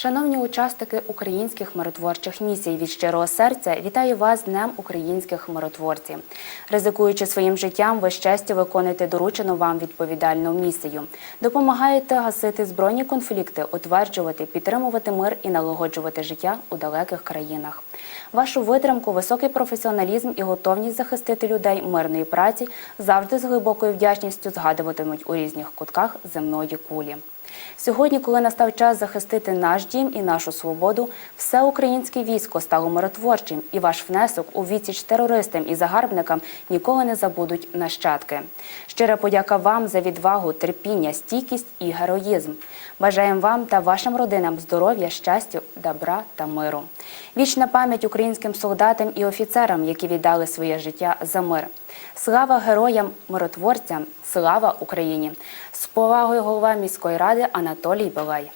Шановні учасники українських миротворчих місій, від щирого серця вітаю вас Днем українських миротворців. Ризикуючи своїм життям, ви щастя виконуєте доручену вам відповідальну місію. Допомагаєте гасити збройні конфлікти, утверджувати, підтримувати мир і налагоджувати життя у далеких країнах. Вашу витримку, високий професіоналізм і готовність захистити людей мирної праці завжди з глибокою вдячністю згадуватимуть у різних кутках земної кулі. Сьогодні, коли настав час захистити наш дім і нашу свободу, все українське військо стало миротворчим, і ваш внесок у відсіч терористам і загарбникам ніколи не забудуть нащадки. Щира подяка вам за відвагу, терпіння, стійкість і героїзм. Бажаємо вам та вашим родинам здоров'я, щастя, добра та миру. Вічна пам'ять українським солдатам і офіцерам, які віддали своє життя за мир. Слава героям, миротворцям, слава Україні! З повагою голова міської ради Анатолій Балай.